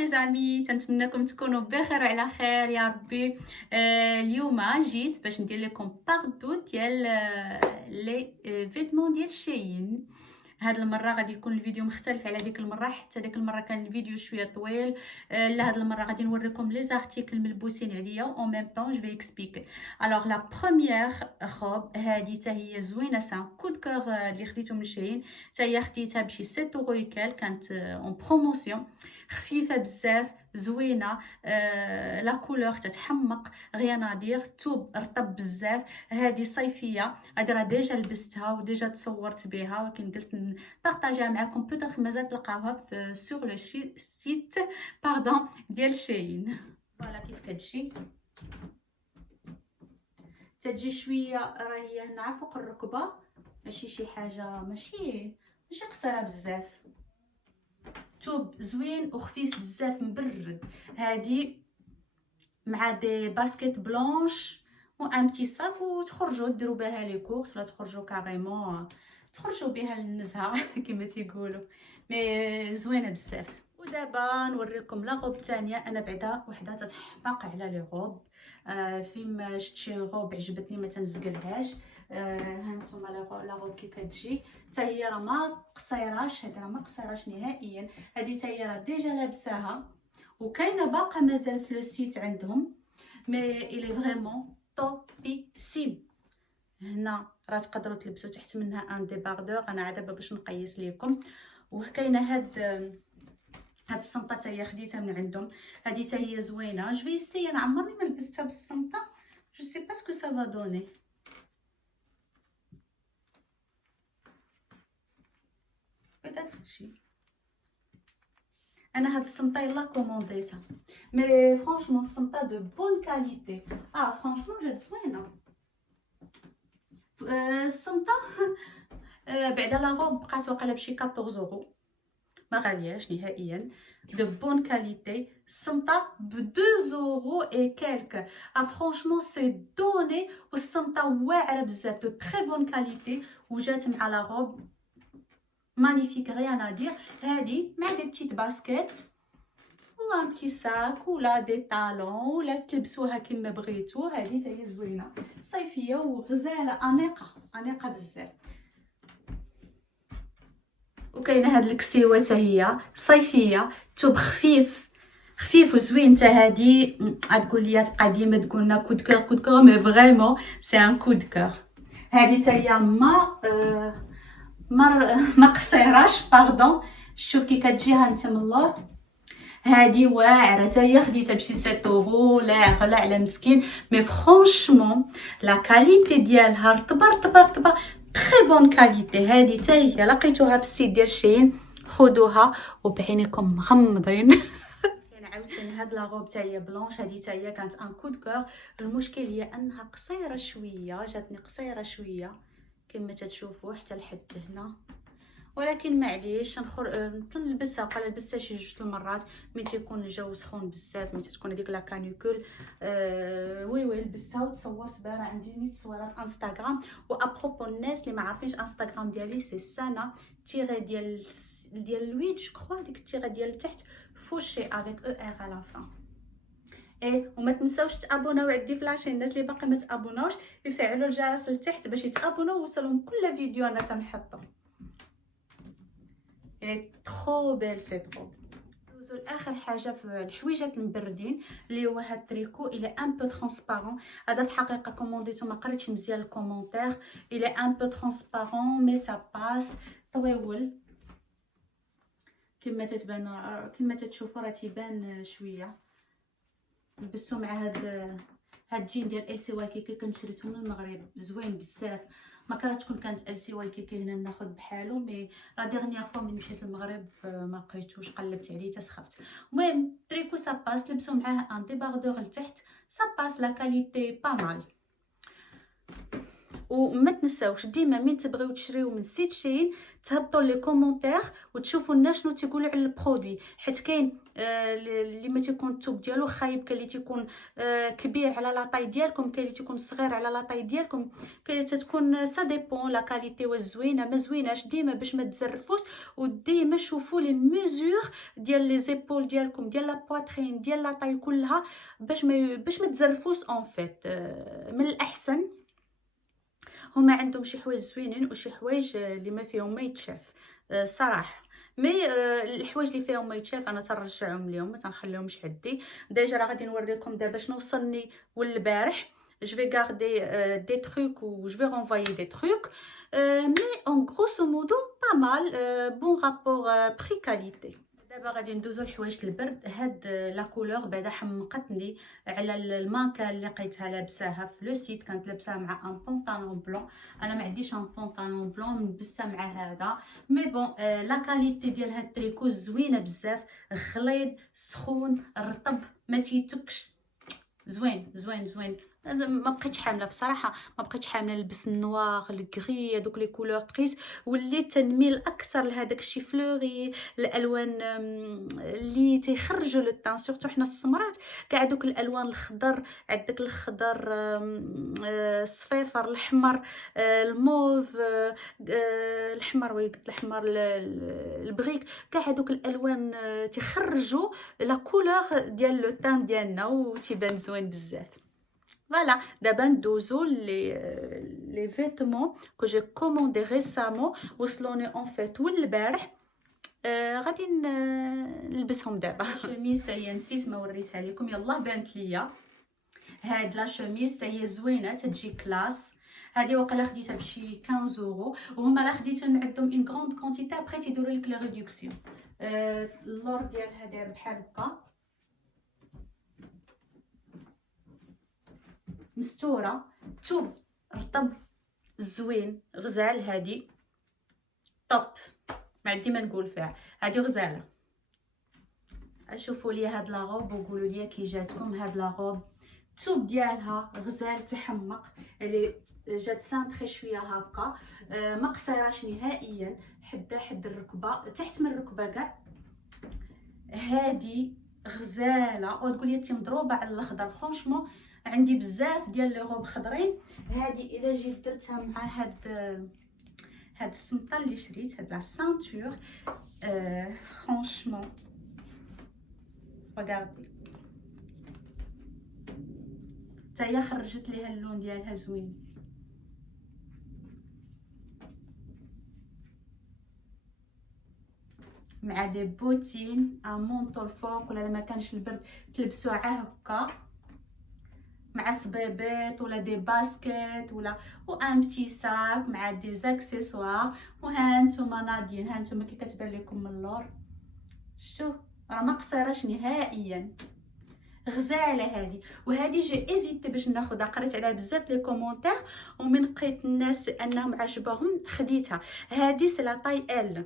لي زامي، تنتمنىكم تكونوا بخير وعلى خير يا ربي. اليوم جيت باش ندير لكم باردو ديال لي فيتمون ديال شين. هاد المره غادي يكون الفيديو مختلف على ديك المره، حتى ديك المره كان الفيديو شويه طويل. لا هاد المره غادي نوريكم لي زارتيكل ملبوسين عليا اون ميم طون جو في اكسبليك. الوغ لا بروميير روب هادي حتى هي زوينه، سان كود كور اللي خديته من شين، حتى هي خديتها بشي 7 اورو يكال، كانت اون بروموسيون، خفيفه بزاف زوينه. لا كولور تتحمق غيان ادير، توب رطب بزاف. هذه صيفيه، هذه راه ديجا لبستها وديجا تصورت بها، ولكن قلت نبارطاجيها معكم، بوتيتر مازال تلقاوها في سور لو سيت باردون ديال شين. فوالا كيف كتجي، تجي شويه راهي هنا فوق الركبه، ماشي شي حاجه، ماشي قصيره بزاف، توب زوين وخفيف بزاف مبرد. هذه مع دي باسكيت بلونش و ان بتي صاك، وتخرجوا ديروا بها لي كورس ولا تخرجوا كاريمون تخرجوا بها للنزهه كما تيقولوا، مي زوينه بزاف. ودابا نوريكم لا غوب الثانيه. انا بعدا وحده تتحماق على لي غوب، فيما شفت شي غوب عجبتني ما تنزقلهاش. ها نتوما لا غوب كي كتجي، حتى هي راه ما قصيراش، هذه راه ما قصيراش نهائيا، هذه حتى هي راه ديجا لابساها وكاينه باقا مازال في لو سيت عندهم، مي الي فريمون توبيسيم. هنا راه تقدروا تلبسوا تحت منها ان ديباردور، انا عاد دابا باش نقيس لكم. وكاينه هاد الصنطه حتى هي خديتها من عندهم، هذه حتى هي زوينه. جو في سي، انا عمرني ما لبستها بالصنطه، جو سي با سكو سا فا دوني. بدات شي انا هاد الصنطه يلا كومونديتها، مي فرانشمون الصنطه دو بون كاليتي، فرانشمون جات زوينه. الصنطه بعدا لا غوب بقات واقيلا بشي 14 اورو، ما غالياش نهائيا، دو بون كاليتي. الصنطه ب 2 اورو اي كالك، فرانشمون سي دوني، والصنطه واعره بزاف، دو تري بون كاليتي، وجات مع لا غوب مانيفيك غيان ادير. هادي مع دي بتيت باسكيت و ان بتي ساك ولا دي طالون، ولا تلبسوها كما بغيتو. هذه حتى هي زوينه صيفيه وغزاله، انيقه بزاف. وكاينه هاد الكسيوه حتى هي صيفيه، توب خفيف وزوين. حتى هادي غتقول لي تبقى ديما تقولنا كود كور مي فريمون سي ان كود كور. هادي حتى هي ما قصيراش باردون، شوف كي كتجيها انت من اللور. هادي واعره حتى هي خديتها بشي 7 اورو، لا على مسكين، مي فرانشمون لا كاليتي ديالها رطبه تري بون كاليتي. هادي حتى هي لقيتوها في السيت ديال شين، خذوها وبعينيكم مغمضين. كاين عاوتاني هاد لا غوب حتى هي بلونش، هادي حتى هي كانت ان كود كور. المشكل هي انها قصيره شويه، جاتني قصيره شويه كما تتشوفوا حتى لحد هنا، ولكن معليش نلبسها. وقال لبستها شي 2 المرات ملي تيكون الجو سخون بزاف، ملي تكون هذيك لا كانيكول. وي لبستها وتصورت بها، راه عندي نيت تصويرات في انستغرام. وابروبو الناس اللي ما عارفينش انستغرام ديالي، سي سانا تيري ديال الويد جو كخوا، ديك التيري ديال تحت فوشي افيك او ار على فان. وما تنساوش تابوناو عندي فلاشين، الناس اللي باقي ما تابوناوش يفعلوا الجرس لتحت باش يتابوناو ويوصلهم كل فيديو انا تنحطو. ترو بيل، سي ترو. ندوزو لاخر حاجه في الحويجات المبردين، اللي هو هاد التريكو. الى ان بو ترونسبارون، هذا في الحقيقه كومونديتو ما قريتش مزيان الكومونتير. الى ان بو ترونسبارون مي سا باس، طويول كما تتبان، كما تتشوفوا راه تيبان شويه. لبستو مع هاد الجين ديال السي وايكيكي، كنت شريته من المغرب، زوين بزاف. ما كانت تكون كانت السي وايكيكي هنا ناخذ بحالو، مي لا ديرنيير فوا ملي مشيت للمغرب ما لقيتوش، قلبت عليه تسخفت. المهم تريكو سا باس، لبسوا معاه ان ديباردور لتحت، سا باس لا كاليتي با مال. وما تنساوش ديما من تبغيو تشريو من سيت شين تهبطوا لي كومونتير وتشوفوا الناس شنو تيقولوا على البرودوي، حيت كاين اللي ما تيكون الثوب ديالو خايب، كاين اللي تيكون كبير على لاطاي ديالكم، كاين اللي تيكون صغير على لاطاي ديالكم، كاين تتكون سا ديبون لا كاليتي واش زوينه ما زويناش. ديما باش ما تزرفوش وديما شوفوا لي ميزور ديال لي زيبول ديالكم، ديال لا بواترين، ديال لاطاي كلها، باش ما تزرفوش اون فيت. من الاحسن هما عندهم شي حوايج زوينين وشي حوايج اللي ما فيهم ما يتشاف صراحه. مي الحوايج اللي فيهم ما يتشاف انا تنرجعهم ليهم، ما تنخليهمش عندي. ديجا راه غادي نوريكم دابا شنو وصلني والبارح. je vais garder des trucs ou je vais renvoyer des trucs mais en grosso modo pas mal, bon rapport prix qualité. دابا غادي ندوزو لحوايج البرد. هاد لا كولور بعدا حمقتني على الماركه اللي لقيتها لابساها في لو سيت، كانت لابساها مع ان بونطالون بلون. انا ما عنديش ان بونطالون بلون نلبسها مع هذا، مي بون لا كاليتي ديال هاد التريكو زوينه بزاف، غليظ سخون رطب ما تيتكش، زوين زوين زوين. ما بقيتش حامله بصراحه، ما بقيتش حامله نلبس النوار الكري هذوك لي كولور تريس، وليت تنميل اكثر لهذاك الشي فلوري، الالوان اللي تيخرجوا لو طان، سورتو حنا السمرات كاع دوك الالوان الخضر، عندك الخضر الصفيفر، الاحمر الموف الاحمر ويقد الاحمر البغيك، كاع هذوك الالوان تيخرجوا لا كولور ديال لو طان ديالنا وتيبان زوين بزاف. فوالا دابا ندوزو لي فيتمون كو جي كوموندي ريسامون، وصلوني اون فيت والبارح غادي نلبسهم دابا. شوميز هي نسيت ما وريتها لكم، يلاه بانت ليا هاد لا شوميز، هي زوينه تجي كلاس. هذه وقيلا خديتها بشي 15 اورو، وهما لا خديتهم عندهم اون غروند كونتيتي ابري تيديروا لك لي ريدكسيون. اللور ديالها داير بحال هكا مستوره، ثوب رطب زوين غزال، هادي طوب ما عندي ما نقول فيها، هادي غزاله. شوفوا لي هاد لا روب وقولوا لي كي جاتكم هاد لا روب. الثوب ديالها غزال تحمق، اللي جات سانطري شويه هكا، ما قصيراش نهائيا، حد الركبه، تحت من الركبه كاع. هادي غزاله وتقول لي انت مضروبه على الاخضر. فرانشمون عندي بزاف ديال لي روب خضرين. هادي الا جيت درتها مع هاد السمطه اللي شريت، هاد لا سانتور، فرانشمون ريغاردي تاهي خرجت ليها اللون ديالها زوين. مع دي بوتين ان مونطو الفوق، ولا لما كانش البرد تلبسوها هكا مع صبيبات ولا دي باسكيت ولا وان بتي ساك مع دي زاكسيسوار. وها نتوما ناضيين، ها نتوما كي كتبان لكم من اللور، شوف راه ما قصيراش نهائيا، غزاله هذه. وهذه جي ايزيتي باش ناخذها، قريت عليها بزاف لي كومونتير ومن لقيت الناس انهم عجبهم خديتها. هذه سي لا طاي ال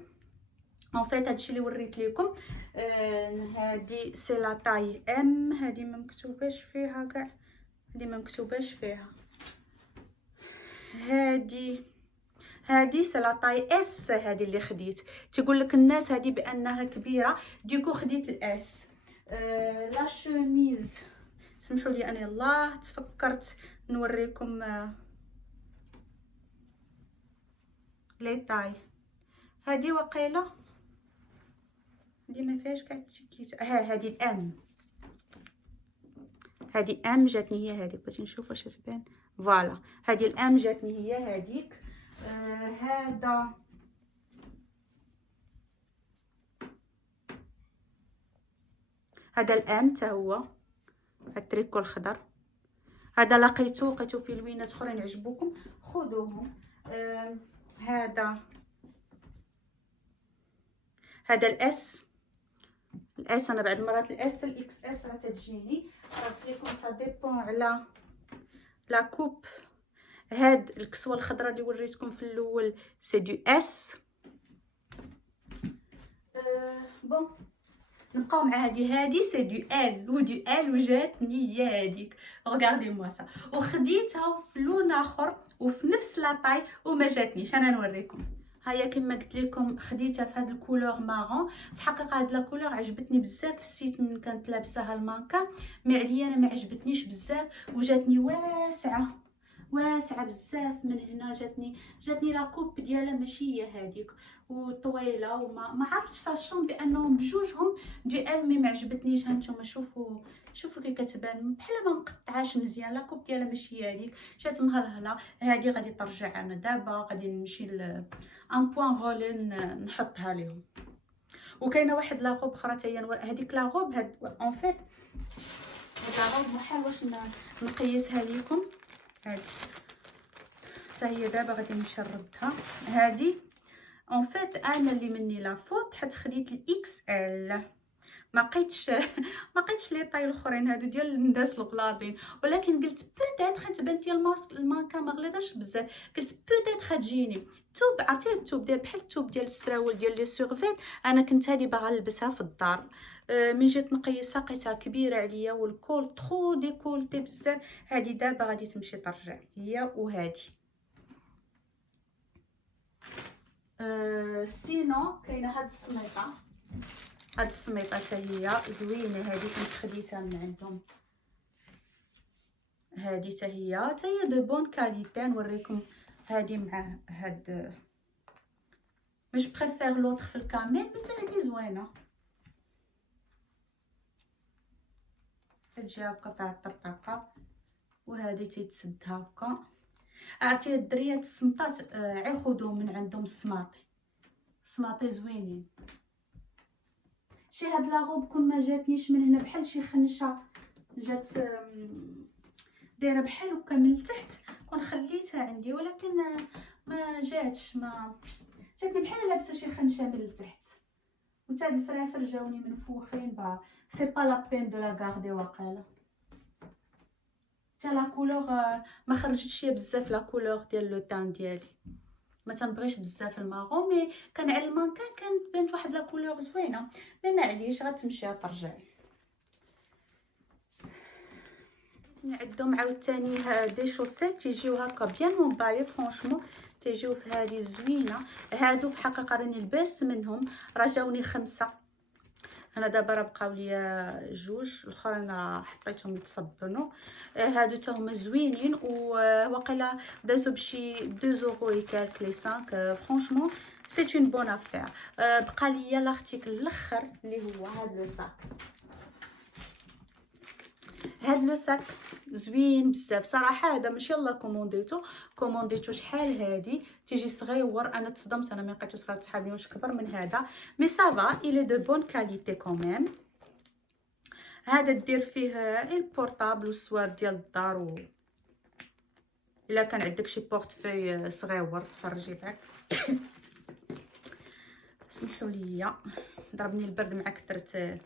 اون فيت، هادشي اللي وريت لكم. هذه سي لا طاي ام، هذه ما مكتوباش فيها كاع، هذه ما مكتوباش فيها. هذه سي لا طاي اس، هذه اللي خديت. تيقول لك الناس هذه بانها كبيره، ديكو خديت الاس. لا شوميز سمحوا لي انا يلاه تفكرت نوريكم لي طاي. هذه وقيله هذه ما فيهاش كاع التشكيت. هذه الام، هذه ام جاتني هي هذيك، بغيت نشوف واش تبان. فوالا هذه الام جاتني هي هذيك. هذا الام تا هو التريكو الخضر، هذا لقيتو فيه لوينات اخرين عجبوكم خذوهم. هذا الاس انا بعد مرات الاس حتى الاكس اس راه تجيني، قلت لكم سا ديبون على لا كوب. هاد الكسوه الخضراء اللي وريتكم في الاول سي دو اس. بون نبقاو مع هادي سي دو ال وجاتني هي هاديك. ريغاردي موا سا. وخديتها في لون اخر وفي نفس لاطاي وما جاتنيش. انا نوريكم. هيا كما قلت لكم خديتها في هاد الكولور مارون. في الحقيقه هاد الكولور عجبتني بزاف في السيت من كانت لابساها المانكا، مي عليا انا ما عجبتنيش بزاف وجاتني واسعه بزاف. من هنا جاتني لا كوب ديالها ماشي هي هذيك وطويله، وما ما عرفتش ساشون بانهم بجوجهم دو المي ما عجبتنيش. هانتوما شوفوا كي كتبان بحال ما مقطعاش مزيان. لا كوب ديالها ماشي هي هذيك، جات مهلهله. هذه غادي ترجع. انا دابا غادي نمشي ل ان بوين غولين نحطها لهم. وكاينه واحد لا غوب اخرى حتى هي هذيك لا غوب هاد اون فيت هاد لا غوب بحال واش نقيسها لكم. هادي حتى هي دابا غادي نشردها. هادي اون فيت انا اللي مني لا فوت حيت خديت الاكس ال، ما لقيتش لي طاي الاخرين هادو ديال الناس البلاطين، ولكن قلت بوتيت حيت بان ديال الماركه ما غليظاش بزاف، قلت بوتيت غتجيني توب. عرفتي التوب ديال بحال التوب ديال السراول ديال لي سورفيت. انا كنت هذه باغا نلبسها في الدار. من جيت نقيسها لقيتها كبيره عليا والكول ترو ديكولتي بزاف. هذه دابا غادي تمشي ترجع هي. وهذه سينو كاينه هاد السميطه حتى هي زوينه. هذه كنت خديتها من عندهم. هذه حتى هي دو بون كاليتي. نوريكم هذه مع هاد مش بريفير لوطخ في الكامير، حتى هذه زوينه. تجي هكا فيها الطرطقه وهذه تيتسد هكا. عرفتي الدريات الصمطات عي خذوا من عندهم السماطي زوينين. شي هاد لا غوب كون ما جاتنيش من هنا بحال شي خنشه جات دايره بحال هكا من التحت، كون خليتها عندي، ولكن ما جاتش. ما جاتني بحال لابسه شي خنشه من التحت. وتا هاد الفرافر جاوني منفوخين با سي با لا بين دو لا غاردي واقيلا. حتى لا كولور ما خرجتش بزاف. لا كولور ديال لو تان ديالي ما تنبغيش بزاف المارون، مي كان على المانكان كانت بانت واحد لا كولور زوينه. مي معليش غتمشي ترجعي. عندهم عاوتاني دي شوسيت تيجيو هكا بيان مونبالي. فرونشمون تيجيو في هذه زوينه. هادو في حقيقه راني لبست منهم، راه جاوني 5. انا دابا راه بقاو ليا 2، الاخرين راه حطيتهم يتصبنوا. هادو تا هما زوينين وواقيلا دازو بشي 2 يورو يكالك لي 5. فرونشمون سي اون بون افير. بقى ليا لارتيكل الاخر اللي هو هاد لو ساك. هاد لو ساك زوين بزاف صراحه. هذا ماشي يلاه كومونديتو شحال هادي تيجي صغيور. انا تصدمت، انا ما لقيتو صغار صحابي واش كبر من هذا، مي سافا الي دو بون كاليتي كوميم. هذا دير فيه البورطابل والسوار ديال الدار، الا كان عندك شي بورتفوي صغيور تفرجي بعك. سمحوا لي ضربني البرد مع كثرة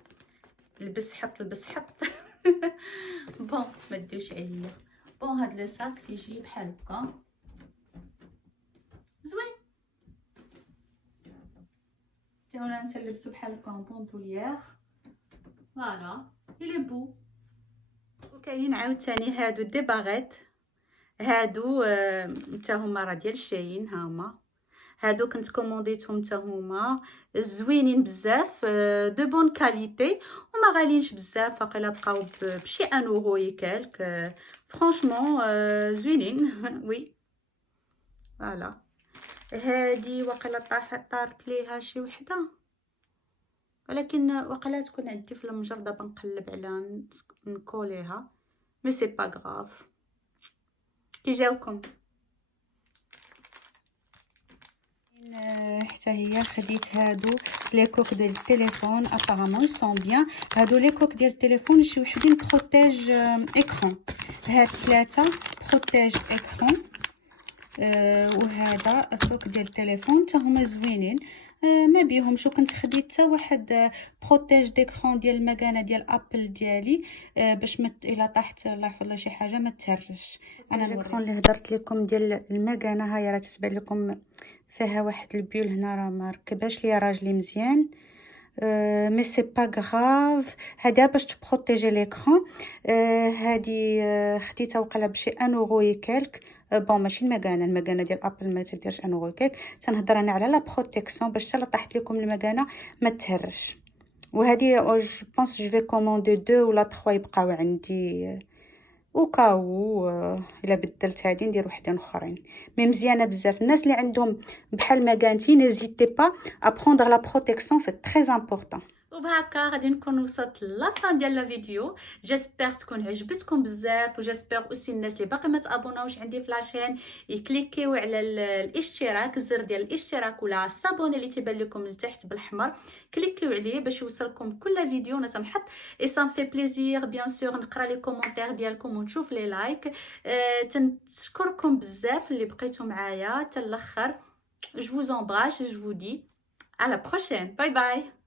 لبس حط بون ما ديوش عليا. بون هاد لو ساك تيجي بحال هكا زوين. تيونا نتلبسو بحال هكا بونطوليير. فوالا الي بو. وكاين عاوتاني هادو دي باغيت. هادو حتى هما راه ديال شاين. هاهما هادو كنت كومونديتهم حتى هما زوينين بزاف. دو بون كاليتي وما غاليينش بزاف. واقيلا بقاو بشي 1 اورو يكالك. فرانشمون زوينين. وي فوالا. هادي واقيلا طارت ليها شي وحده، ولكن واقيلا تكون عندي في المجر. دابا نقلب على نكوليها، مي سي با غراف. كي جاوكم. حتى هي خديت هادو لي كوك ديال التليفون. ابارامون سون بيان. هادو لي كوك ديال التليفون شي وحدين بروتيج اكران. هاد 3 بروتيج اكران. وهذا كوك ديال التليفون حتى هما زوينين. ما بيهمش. كنت خديت حتى واحد بروتيج ديكرون ديال المكانه ديال ابل ديالي باش الا طاحت الله يحفظ شي حاجه ما تهرش. انا الديكرون اللي هضرت لكم ديال المكانه هاي راه تتبان لكم فيها واحد البيول هنا، راه ما ركبهاش ليا راجلي مزيان. مي سي با غراف. هذا باش تبروتيجي ليكران. هذه خديتها وقيلا بشي 1 اورو يكالك. بون ماشي المكانه ديال ابل ما تديرش 1 اورو يكالك. تنهضر انا على لا بروتيكسيون باش حتى طاحت لكم المكانه ما تهرش. وهذه جو بونس جو في كوموندي 2 ولا 3 يبقاو عندي وكاو الا بدلت هذه ندير وحدين اخرين. مي مزيانه بزاف. الناس اللي عندهم بحال مكانتي نيزيتي با ا بروندر لا بروتيكسيون سي تري امبورطون. وبهكا غادي نكون وصلت لافان ديال لا فيديو. جيسبر تكون عجبتكم بزاف وجيسبر اوسي الناس اللي باقي ما تابوناوش عندي في لاشين يكليكيو على الاشتراك، الزر ديال الاشتراك ولا الصابون اللي تيبان لكم لتحت بالاحمر، كليكيو عليه باش يوصلكم كل فيديو انا تنحط. اي سان في بليزير بيان سور نقرا لي كومونتير ديالكم ونشوف لي لايك. تنشكركم بزاف اللي بقيتوا معايا حتى الاخر. Je vous embrasse et je vous dis à la prochaine. Bye bye.